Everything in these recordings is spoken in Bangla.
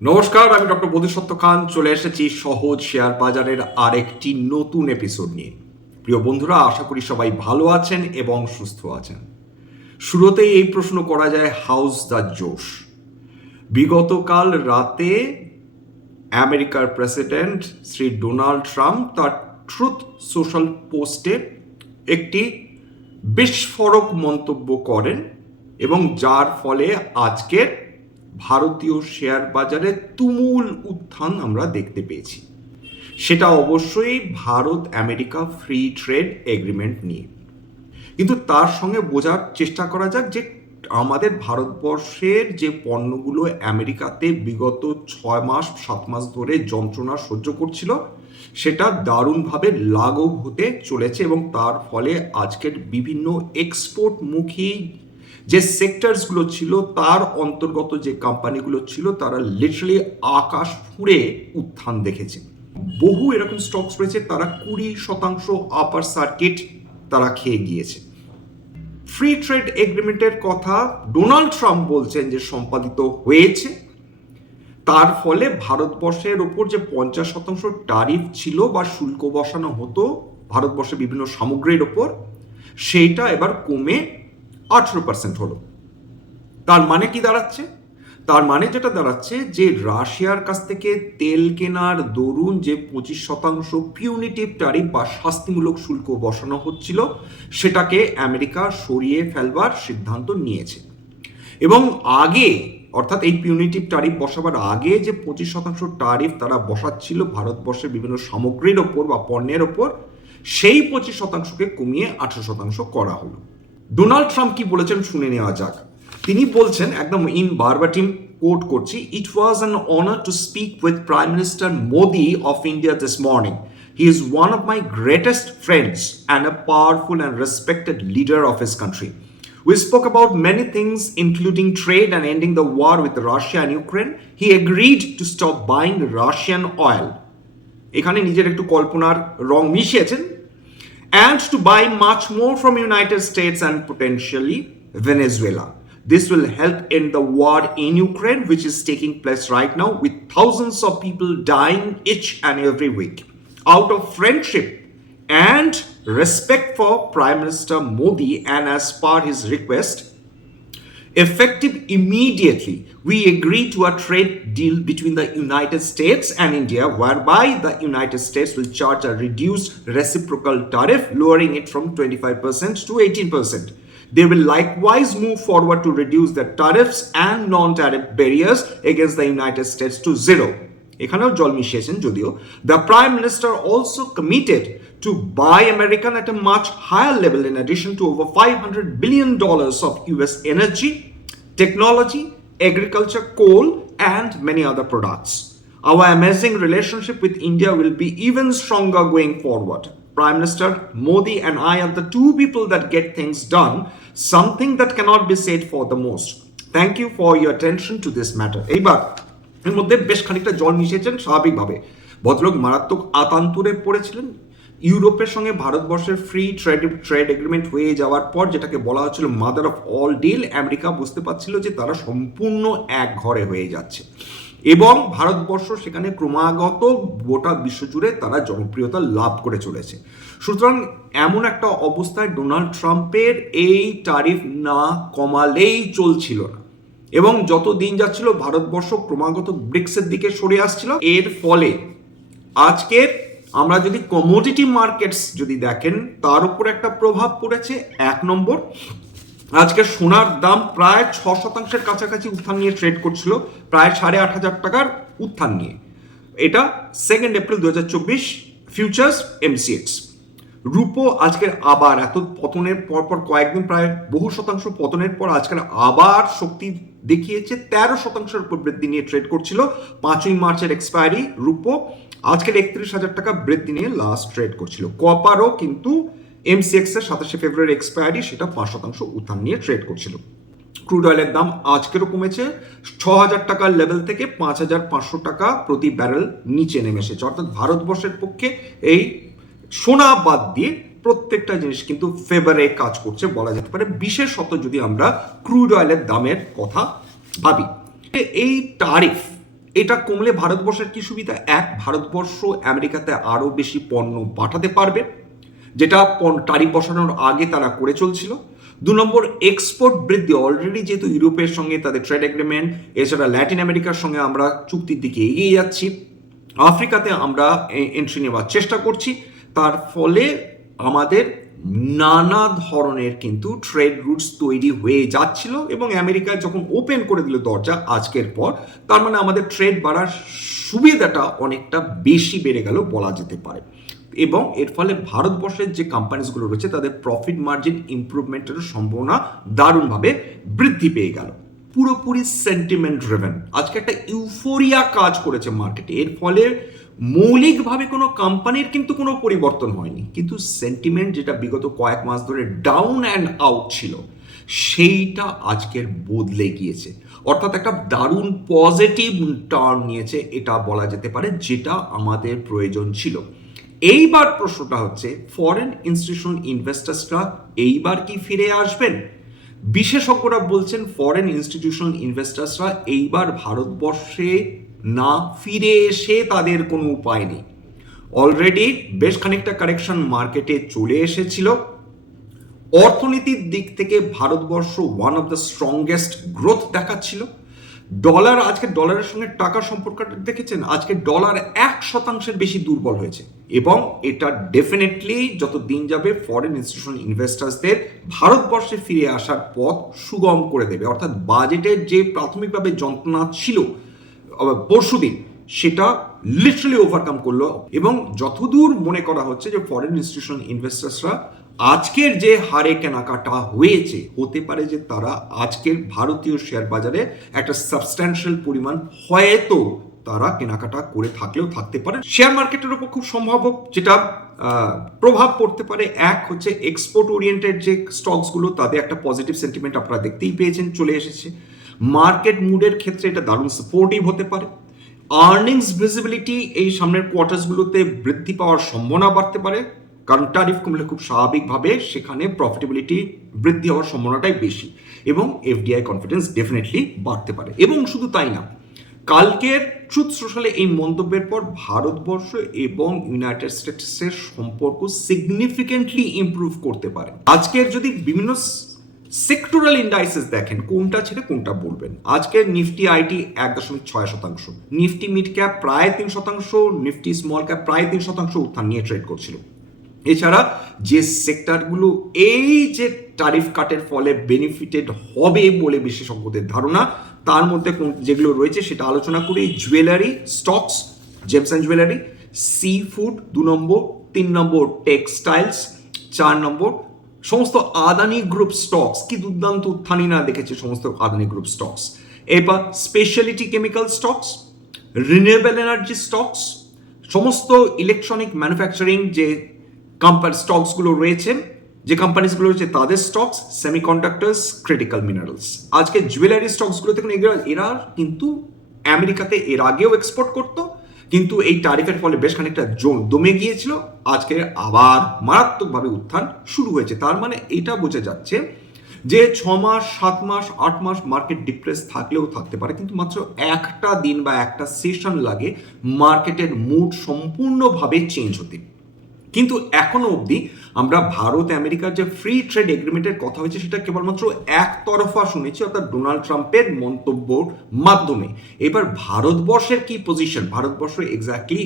নমস্কার, আমি ডক্টর বোধিসত্ত্ব খান চলে এসেছি সহজ শেয়ার বাজারের আরেকটি নতুন এপিসোড নিয়ে। প্রিয় বন্ধুরা, আশা করি সবাই ভালো আছেন এবং সুস্থ আছেন। শুরুতেই এই প্রশ্ন করা যায়, হাউস দ্য জোশ? বিগতকাল রাতে আমেরিকার প্রেসিডেন্ট শ্রী ডোনাল্ড ট্রাম্প তার ট্রুথ সোশ্যাল পোস্টে একটি বিস্ফোরক মন্তব্য করেন এবং যার ফলে আজকের ভারতীয় শেয়ার বাজারে তুমুল উত্থান আমরা দেখতে পেয়েছি। সেটা অবশ্যই Bharat America free trade agreement নিয়ে। কিন্তু তার সঙ্গে বোঝার চেষ্টা করা যাক যে আমাদের ভারতবর্ষের যে পণ্যগুলো আমেরিকাতে বিগত 6-7 মাস ধরে যন্ত্রণা সহ্য করছিল, সেটা দারুণভাবে লাঘব হতে চলেছে এবং তার ফলে আজকের বিভিন্ন এক্সপোর্টমুখী যে সেক্টরসগুলো ছিল তার অন্তর্গত যে কোম্পানিগুলো ছিল তারা লিটারালি আকাশ ফুঁড়ে উত্থান দেখেছে। বহু এরকম স্টকস রয়েছে তারা 20% আপার সার্কিট তারা খেয়ে গিয়েছে। ফ্রি ট্রেড এগ্রিমেন্টের কথা ডোনাল্ড ট্রাম্প বলছেন যে সম্পাদিত হয়েছে, তার ফলে ভারতবর্ষের ওপর যে 50% ট্যারিফ ছিল বা শুল্ক বসানো হতো ভারতবর্ষের বিভিন্ন সামগ্রীর ওপর, সেইটা এবার কমে 18% হলো। তার মানে কি দাঁড়াচ্ছে? তার মানে যেটা দাঁড়াচ্ছে যে রাশিয়ার কাছ থেকে তেল কেনার দরুন যে 25% পিউনিটিভ ট্যারিফ বা শাস্তিমূলক শুল্ক বসানো হচ্ছিল, সেটাকে আমেরিকা সরিয়ে ফেলবার সিদ্ধান্ত নিয়েছে। এবং আগে, অর্থাৎ এই পিউনিটিভ ট্যারিফ বসাবার আগে যে 25% ট্যারিফ তারা বসাচ্ছিল ভারতবর্ষের বিভিন্ন সামগ্রীর ওপর বা পণ্যের ওপর, সেই 25%কে কমিয়ে 18% করা হলো। ডোনাল্ড ট্রাম্প কি বলেছেন শুনে নেওয়া যাক। তিনি বলছেন, একদম ইন ভার্বাটিম কোট করছি, it was an honour to speak with prime minister Modi of India this morning. He is one of my greatest friends and a powerful and respected leader of his country. We spoke about many things, including trade and ending the war with Russia and Ukraine. He agreed to stop buying Russian oil. এখানে নিজের একটু কল্পনার রং মিশিয়েছেন। And to buy much more from United States and potentially Venezuela. This will help end the war in Ukraine, which is taking place right now, with thousands of people dying each and every week. Out of friendship and respect for Prime Minister Modi, and as per his request, effective immediately, we agreed to a trade deal between the United States and India, whereby the United States will charge a reduced reciprocal tariff, lowering it from 25% to 18%. They will likewise move forward to reduce the tariffs and non-tariff barriers against the United States to zero. এখানেও জল মিশিয়েছেন যদিও। The Prime Minister also committed to buy American at a much higher level in addition to over $500 billion of US energy, technology, agriculture, coal, and many other products. Our amazing relationship with India will be even stronger going forward. Prime Minister Modi and I are the two people that get things done, something that cannot be said for the most. Thank you for your attention to this matter. এইবার এর মধ্যে বেশ খানিকটা জল মিশিয়েছেন স্বাভাবিকভাবে। ভদ্রলোক মারাত্মক আতান্তরে পড়েছিলেন। ইউরোপের সঙ্গে ভারতবর্ষের ফ্রি ট্রেড এগ্রিমেন্ট হয়ে যাওয়ার পর, যেটাকে বলা হচ্ছিল mother of all deal, America বুঝতে পারছিল যে তারা সম্পূর্ণ এক ঘরে হয়ে যাচ্ছে এবং ভারতবর্ষ সেখানে ক্রমাগত গোটা বিশ্বজুড়ে তারা জনপ্রিয়তা লাভ করে চলেছে। সুতরাং এমন একটা অবস্থায় ডোনাল্ড ট্রাম্পের এই ট্যারিফ না কমালেই চলছিল না এবং যত দিন যাচ্ছিল ভারতবর্ষ ক্রমাগত ব্রিক্সের দিকে সরে আসছিল। এর ফলে আজকের আমরা যদি কমোডিটি মার্কেটস যদি দেখেন, তার উপর একটা প্রভাব পড়েছে। 1 নম্বর, আজকে সোনার দাম প্রায় 6% কাছাকাছি উত্থান নিয়ে ট্রেড করছিল, প্রায় 8,500 টাকার উত্থান নিয়ে। এটা 2 এপ্রিল 2024 ফিউচার্স MCX। রুপো আজকের আবার এত পতনের পর কয়েকদিন প্রায় বহু শতাংশ পতনের পর আজকের আবার শক্তি দেখিয়েছে, 13% উপর বৃদ্ধি নিয়ে ট্রেড করছিল। 5ই মার্চের এক্সপায়ারি রুপো আজকের 31,000 টাকা বৃদ্ধি নিয়ে লাস্ট ট্রেড করছিল। কপারও কিন্তু MCX এর 27 ফেব্রুয়ারি এক্সপায়ারি, সেটা 5% উত্থান নিয়ে ট্রেড করছিল। ক্রুড অয়েলের দাম আজকেরও কমেছে, 6,000 টাকার লেভেল থেকে 5,500 টাকা প্রতি ব্যারেল নিচে নেমে এসেছে। অর্থাৎ ভারতবর্ষের পক্ষে এই সোনা বাদ দিয়ে প্রত্যেকটা জিনিস কিন্তু ফেভারে কাজ করছে বলা যেতে পারে, বিশেষত যদি আমরা ক্রুড অয়েলের দামের কথা ভাবি। এই ট্যারিফ এটা কমলে ভারতবর্ষের কি সুবিধা? এক, ভারতবর্ষ আমেরিকাতে আরও বেশি পণ্য পাঠাতে পারবে, যেটা ট্যারিফ বসানোর আগে তারা করে চলছিল। 2 নম্বর, এক্সপোর্ট বৃদ্ধি। অলরেডি যেহেতু ইউরোপের সঙ্গে তাদের ট্রেড এগ্রিমেন্ট, এছাড়া ল্যাটিন আমেরিকার সঙ্গে আমরা চুক্তির দিকে এগিয়ে যাচ্ছি, আফ্রিকাতে আমরা এন্ট্রি নেওয়ার চেষ্টা করছি, তার ফলে আমাদের নানা ধরনের কিন্তু ট্রেড রুটস তৈরি হয়ে যাচ্ছিল, এবং আমেরিকা যখন ওপেন করে দিল দরজা আজকের পর, তার মানে আমাদের ট্রেড বাড়ার সুবিধাটা অনেকটা বেশি বেড়ে গেল বলা যেতে পারে। এবং এর ফলে ভারতবর্ষের যে কোম্পানিজগুলো রয়েছে তাদের প্রফিট মার্জিন ইমপ্রুভমেন্টের সম্ভাবনা দারুণভাবে বৃদ্ধি পেয়ে গেল। পুরোপুরি সেন্টিমেন্ট ড্রিভেন। আজকে একটা ইউফোরিয়া কাজ করেছে মার্কেটে, এর ফলে মৌলিকভাবে কোনো কোম্পানির কিন্তু কোনো পরিবর্তন হয়নি, কিন্তু সেন্টিমেন্ট যেটা বিগত কয়েক মাস ধরে ডাউন অ্যান্ড আউট ছিল সেইটা আজকের বদলে গিয়েছে, অর্থাৎ একটা দারুণ পজিটিভ টার্ন নিয়েছে এটা বলা যেতে পারে, যেটা আমাদের প্রয়োজন ছিল। এইবার প্রশ্নটা হচ্ছে, ফরেন ইনস্টিটিউশনাল ইনভেস্টার্সরা এইবার কি ফিরে আসবেন? বিশেষজ্ঞরা বলছেন ফরেন ইনস্টিটিউশনাল ইনভেস্টার্সরা এইবার ভারতবর্ষে না ফিরে এসে তাদের কোনো উপায় নেই। অলরেডি বেশ খানিকটা কারেকশন মার্কেটে চলে এসেছিল। অর্থনীতির দিক থেকে Bharatvarsha one of the strongest growth দেখাচ্ছিল। ডলার, আজকে ডলারের সঙ্গে টাকার সম্পর্কটা দেখেছেন, আজকে ডলার 1% বেশি দুর্বল হয়েছে, এবং এটা ডেফিনেটলি যত দিন যাবে ফরেন ইনস্টিটিউশনাল ইনভেস্টার্সদের ভারতবর্ষে ফিরে আসার পথ সুগম করে দেবে। অর্থাৎ বাজেটের যে প্রাথমিকভাবে যন্ত্রণা ছিল পরশুদিন, সেটা লিটারালি ওভারকাম করলো, এবং যতদূর মনে করা হচ্ছে যে ফরেন ইনস্টিটিউশনাল ইনভেস্টার্সরা আজকের যে হারে কেনাকাটা হয়েছে, হতে পারে যে তারা আজকের ভারতীয় শেয়ার বাজারে একটা সাবস্ট্যান্সিয়াল পরিমাণ হয়তো তারা কেনাকাটা করে থাকলেও থাকতে পারে। শেয়ার মার্কেটের উপর খুব সম্ভাব্য যেটা প্রভাব পড়তে পারে, এক হচ্ছে এক্সপোর্ট ওরিয়েন্টেড যে স্টকসগুলো, তাদের একটা পজিটিভ সেন্টিমেন্ট আপনারা দেখতেই পেয়েছেন চলে এসেছে। মার্কেট মুডের ক্ষেত্রে এটা দারুণ সাপোর্টিভ হতে পারে। আর্নিংস ভিজিবিলিটি এই সামনের কোয়ার্টার্সগুলোতে বৃদ্ধি পাওয়ার সম্ভাবনা বাড়তে পারে, কারণ ট্যারিফ কমলে খুব স্বাভাবিকভাবে সেখানে প্রফিটেবিলিটি বৃদ্ধি হওয়ার সম্ভাবনাটাই বেশি, এবং এফডিআই কনফিডেন্স ডেফিনেটলি বাড়তে পারে। এবং শুধু তাই না, কালকের ট্রুথ সোশ্যালে এই মন্তব্যের পর ভারতবর্ষ এবং ইউনাইটেড স্টেটসের সম্পর্ক সিগনিফিকেন্টলি ইমপ্রুভ করতে পারে। আজকের যদি বিভিন্ন সেক্টরাল ইন্ডাইসেস দেখেন, কোনটা ছেড়ে কোনটা বলবেন। আজকে Nifty IT 1.6%, Nifty mid cap প্রায় 3%, নিফটি স্মল ক্যাপ প্রায় 3% উত্থান নিয়ে ট্রেড করছিল। এছাড়া যে সেক্টরগুলো এই যে ট্যারিফ কাটের ফলে বেনিফিটেড হবে বলে বিশেষজ্ঞদের ধারণা, তার মধ্যে যেগুলো রয়েছে সেটা আলোচনা করি। Jewellery stocks, James and jewellery, sea food 2 number, 3 number textiles, 4 নম্বর সমস্ত আদানি গ্রুপ স্টকস, কি দুর্দান্ত উত্থানই না দেখেছে সমস্ত আদানি গ্রুপ স্টকস। এবার speciality chemical stocks, renewable energy stocks, সমস্ত ইলেকট্রনিক ম্যানুফ্যাকচারিং যে স্টকসগুলো রয়েছে, যে কোম্পানিসগুলো রয়েছে তাদের স্টকস, সেমিকন্ডাক্টরস, ক্রিটিক্যাল মিনারেলস। আজকে জুয়েলারি স্টকসগুলো দেখুন, এরা কিন্তু আমেরিকাতে এর আগেও এক্সপোর্ট করতো, কিন্তু এই ট্যারিফের ফলে বেশ খানিকটা দমে গিয়েছিল, আজকে আবার মারাত্মকভাবে উত্থান শুরু হয়েছে। তার মানে এটা বোঝা যাচ্ছে যে 6 মাস, 7 মাস, 8 মাস মার্কেট ডিপ্রেস থাকলেও থাকতে পারে, কিন্তু মাত্র একটা দিন বা একটা সেশন লাগে মার্কেটের মুড সম্পূর্ণভাবে চেঞ্জ হতে। কিন্তু এখনো অবধি আমরা ভারত আমেরিকার যে ফ্রি ট্রেড এগ্রিমেন্টের কথা হয়েছে সেটা কেবলমাত্র একতরফা শুনেছি, অর্থাৎ ডোনাল্ড ট্রাম্পের মন্তব্যর মাধ্যমে। এবার ভারতবর্ষের কি পজিশন, ভারতবর্ষ এক্স্যাক্টলি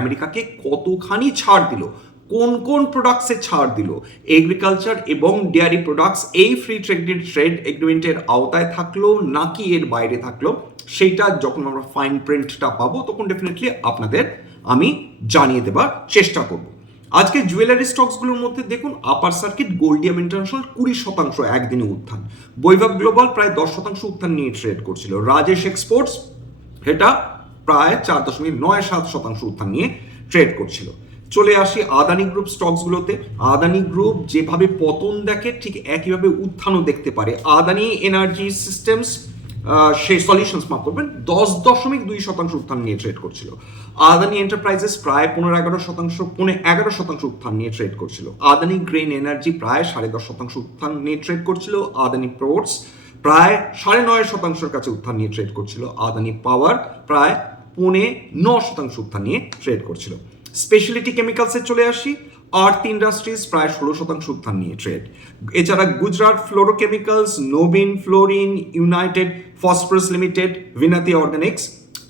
আমেরিকাকে কতখানি ছাড় দিল, কোন কোন প্রোডাক্টসে ছাড় দিল, এগ্রিকালচার এবং ডেয়ারি প্রোডাক্টস এই ফ্রি ট্রেড এগ্রিমেন্টের আওতায় থাকলো নাকি এর বাইরে থাকলো, সেইটা যখন আমরা ফাইন প্রিন্টটা পাবো তখন ডেফিনেটলি আপনাদের আমি জানিয়ে দেবার চেষ্টা করব। আজকে জুয়েলারি স্টকসগুলোর মধ্যে দেখুন, আপার সার্কিট গোল্ডিয়াম ইন্টারন্যাশনাল 20% একদিনে উত্থান, বৈভব গ্লোবাল প্রায় 10% উত্থান নিয়ে ট্রেড করছিল, রাজেশ এক্সপোর্টস এটা প্রায় 4.97% উত্থান নিয়ে ট্রেড করছিল। চলে আসি আদানি গ্রুপ স্টকসগুলোতে। আদানি গ্রুপ যেভাবে পতন দেখে ঠিক একইভাবে উত্থানও দেখতে পারে। আদানি এনার্জি সিস্টেমস সেই সলিউশনস মাফ করবেন 10.2% উত্থান নিয়ে ট্রেড করছিল। আদানি এন্টারপ্রাইজেস প্রায় 11% উত্থান নিয়ে ট্রেড করছিল। আদানি গ্রেন এনার্জি প্রায় 10.5% উত্থান নিয়ে ট্রেড করছিল। আদানি পোর্টস প্রায় 9.5% কাছে উত্থান নিয়ে ট্রেড করছিল। আদানি পাওয়ার প্রায় 9.5% উত্থান নিয়ে ট্রেড করছিল। স্পেশালিটি কেমিক্যালসে চলে আসি, আর্থ ইন্ডাস্ট্রিজ প্রায় 16% উত্থান নিয়ে ট্রেড। এছাড়া গুজরাট ফ্লোরোকেমিক্যালস, নোবিন Fluorine, United Phosphorus Limited, Vinati Organics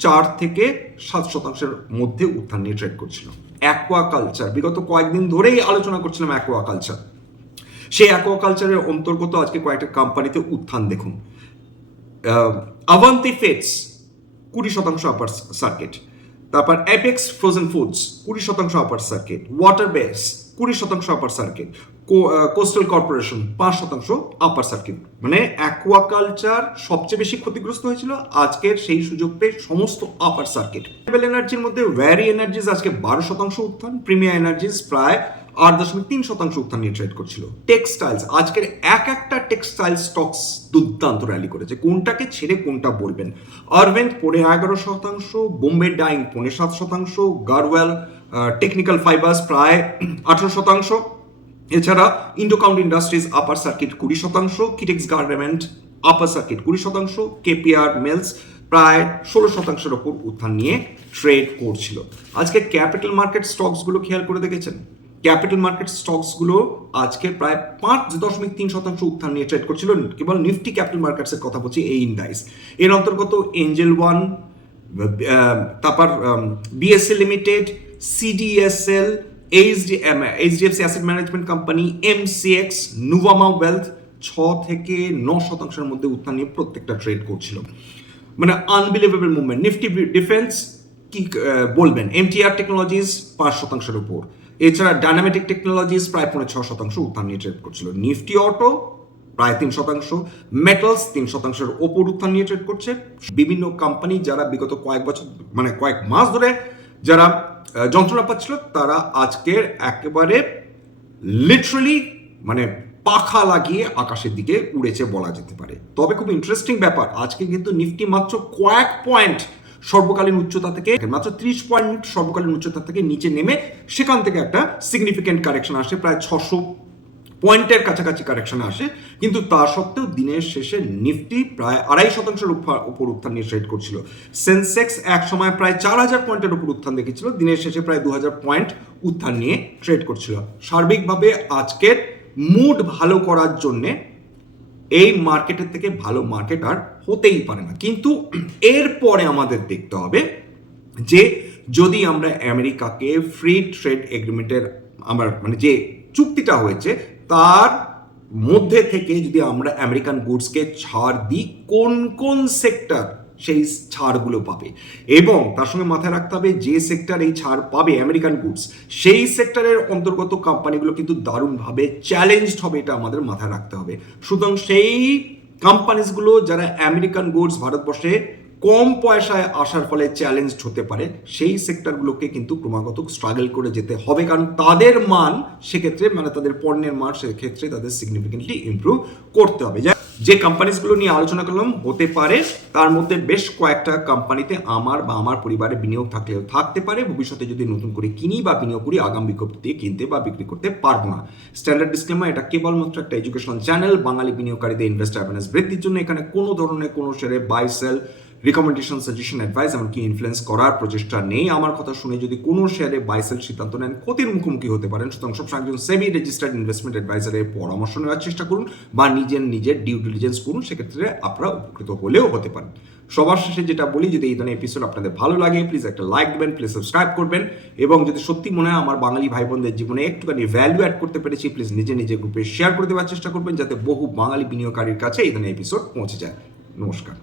4 থেকে 7% মধ্যে উত্থান নিয়ে ট্রেড করছিল। অ্যাকোয়াকালচার, বিগত কয়েকদিন ধরেই আলোচনা করছিলাম অ্যাকোয়াকালচার। সেই অ্যাকোয়াকালচারের অন্তর্গত আজকে কয়েকটা কোম্পানিতে উত্থান দেখুন। আভান্তি ফেটস 20% আপার সার্কিট, তারপর apex frozen foods 20% upper circuit, water base 20% upper circuit, coastal corporation 5% upper circuit. মানে অ্যাকোয়াকালচার সবচেয়ে বেশি ক্ষতিগ্রস্ত হয়েছিল, আজকের সেই সুযোগ পেয়ে সমস্ত আপার সার্কিট। এনার্জির মধ্যে ভ্যারি এনার্জিজ আজকে 12% উত্থান, প্রিমিয়ার এনার্জিজ প্রায় 8.3% উত্থান নিয়ে ট্রেড করছিল। টেক্সটাইলস, আজকের একটা টেক্সটাইল স্টকস দুর্দান্ত র্যালি করেছে, কোনটাকে ছেড়ে কোনটা বলবেন। আরভেন্ট 11.5%, Bombay Dyeing 7.5%, Garware Technical Fibres প্রায় 18%। এছাড়া Indocount Industries upper circuit 20%, Kitex Garment upper circuit 20%, KPR Mills প্রায় 16%-এর ওপর উত্থান নিয়ে ট্রেড করছিল। আজকে ক্যাপিটাল মার্কেট স্টকসগুলো খেয়াল করে দেখেছেন, ক্যাপিটাল মার্কেট স্টকসগুলো আজকে প্রায় 5.3% উত্থান নিয়ে ট্রেড করছিল। কেবল নিফটি ক্যাপিটাল মার্কেটসের কথা বলছি, এই ইন্ডাইস। এর অন্তর্গত এঞ্জেল ওয়ান, তারপর BSc limited, CDSL, HDFC asset management company, MCX, Nuvama wealth 6 থেকে 9%-এর মধ্যে উত্থান নিয়ে প্রত্যেকটা ট্রেড করছিল। মানে আনবিলিভেবল মুভমেন্ট। নিফটি ডিফেন্স কি বলবেন, এমটিআর টেকনোলজিস 5%-এর উপর। এছাড়া ডায়নামেটিক টেকনোলজিস প্রায় 6.5% উত্থান নিয়ে ট্রেড করছিল। নিফটি অটো প্রায় 3%, মেটালস 3%-এর ওপর উত্থান নিয়ে ট্রেড করছে। বিভিন্ন কোম্পানি যারা বিগত কয়েক মাস ধরে যারা যন্ত্রণা পাচ্ছিল, তারা আজকের একেবারে লিটারালি পাখা লাগিয়ে আকাশের দিকে উড়েছে বলা যেতে পারে। তবে খুব ইন্টারেস্টিং ব্যাপার, আজকে কিন্তু নিফটি মাত্র কয়েক পয়েন্ট সর্বকালীন উচ্চতা থেকে, মাত্র 30 পয়েন্ট সর্বকালীন উচ্চতা থেকে নিচে নেমে সেখান থেকে একটা সিগনিফিক্যান্ট কারেকশন আসে, প্রায় 600 পয়েন্টের কাছাকাছি কারেকশন আসে। কিন্তু তা সত্ত্বেও দিনের শেষে নিফটি প্রায় 2.5%-এর উপর উত্থান নিয়ে ট্রেড করছিল। সেন্সেক্স এক সময় প্রায় 4000 পয়েন্টের উপর উত্থান দেখেছিল, দিনের শেষে প্রায় 2000 পয়েন্ট উত্থান নিয়ে ট্রেড করছিল। সার্বিকভাবে আজকের মুড ভালো করার জন্যে এই মার্কেটের থেকে ভালো মার্কেট আর হতেই পারে না। কিন্তু এরপরে আমাদের দেখতে হবে যে যদি আমরা আমেরিকাকে ফ্রি ট্রেড এগ্রিমেন্টের যে চুক্তিটা হয়েছে তার মধ্যে থেকে যদি আমরা আমেরিকান গুডসকে ছাড় দিই, কোন কোন সেক্টর সেই ছাড়গুলো পাবে, এবং তার সঙ্গে মাথায় রাখতে হবে যে সেক্টর এই ছাড় পাবে আমেরিকান গুডস, সেই সেক্টরের অন্তর্গত কোম্পানিগুলো কিন্তু দারুণভাবে চ্যালেঞ্জড হবে, এটা আমাদের মাথায় রাখতে হবে। সুতরাং সেই কোম্পানিজগুলো যারা আমেরিকান গুডস ভারতবর্ষে কম পয়সায় আসার ফলে চ্যালেঞ্জড হতে পারে, সেই সেক্টরগুলোকে কিন্তু ক্রমাগত স্ট্রাগল করে যেতে হবে, কারণ তাদের মান সেক্ষেত্রে তাদের পণ্যের মান সেক্ষেত্রে তাদের সিগনিফিকেন্টলি ইমপ্রুভ করতে হবে। যে কোম্পানিজগুলো নিয়ে আলোচনা করলাম, হতে পারে তার মধ্যে বেশ কয়েকটা কোম্পানিতে আমার পরিবারের বিনিয়োগ থাকতে পারে। ভবিষ্যতে যদি নতুন করে কিনি বা বিনিয়োগ করি, আগাম বিজ্ঞপ্তি দিয়ে কিনতে বা বিক্রি করতে পারবো না। স্ট্যান্ডার্ড ডিসক্লেমার, এটা কেবলমাত্র একটা এডুকেশনাল চ্যানেল। বাঙালি বিনিয়োগকারীদের ইনভেস্টার অ্যাওয়ারনেস বৃদ্ধির জন্য এখানে কোনো ধরনের কোনো শেয়ারে buy sell recommendation, suggestion, advice এমনকি ইনফ্লুয়েন্স করার প্রচেষ্টা নেই। আমার কথা শুনে যদি কোনো শেয়ারে বাই সেল সিদ্ধান্ত নেন, ক্ষতির মুখোমুখি হতে পারেন। সুতরাং সবসময় একজন সেবি রেজিস্টার্ড ইনভেস্টমেন্ট অ্যাডভাইজারের পরামর্শ নেওয়ার চেষ্টা করুন বা নিজের ডিউ ডিলিজেন্স করুন, সেক্ষেত্রে আপনারা উপকৃত হলেও হতে পারেন। সবার শেষে যেটা বলি, যদি এই ধরনের এপিসোড আপনাদের ভালো লাগে, প্লিজ একটা লাইক দেবেন, প্লিজ সাবস্ক্রাইব করবেন, এবং যদি সত্যি মনে হয় আমার বাঙালি ভাই বোনদের জীবনে একটুখানি ভ্যালু অ্যাড করতে পেরেছি, প্লিজ নিজে গ্রুপে শেয়ার করে দেওয়ার চেষ্টা করবেন, যাতে বহু বাঙালি বিনিয়োগকারীর কাছে এই ধরনের এপিসোড পৌঁছে যায়। নমস্কার।